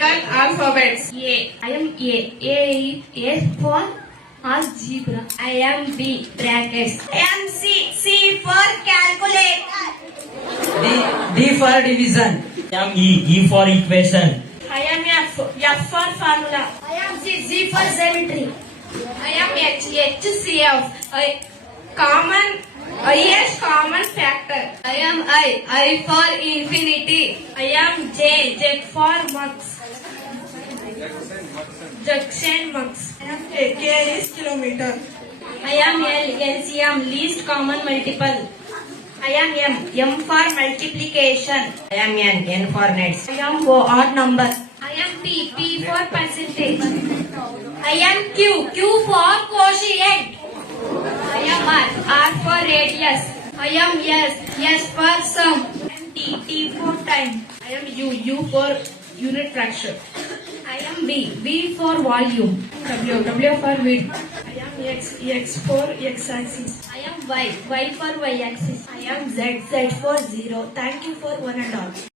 numerical alphabets. A. I am A. A for zebra. I am B. Brackets. I am C. C for calculator. D for division. I am E. E for equation. I am F. F for formula. I am Z. Z for geometry. I am H. HCF. Highest common factor. I am I for infinity. I am J. J for mux. Junction mux. I am K. K is kilometer. I am L. LCM least common multiple. I am M. M for multiplication. I am N. N for nets. I am O. Odd number. I am P. P for percentage. I am Q. Q for quotient. I am R. R for radius. I am S. S for sum. I am T. T for time. I am U. U for unit fraction. I am V. V for volume. W. W for width. I am X. X for x-axis. I am Y. Y for y axis. I am Z. Z for 0. Thank you for one and all.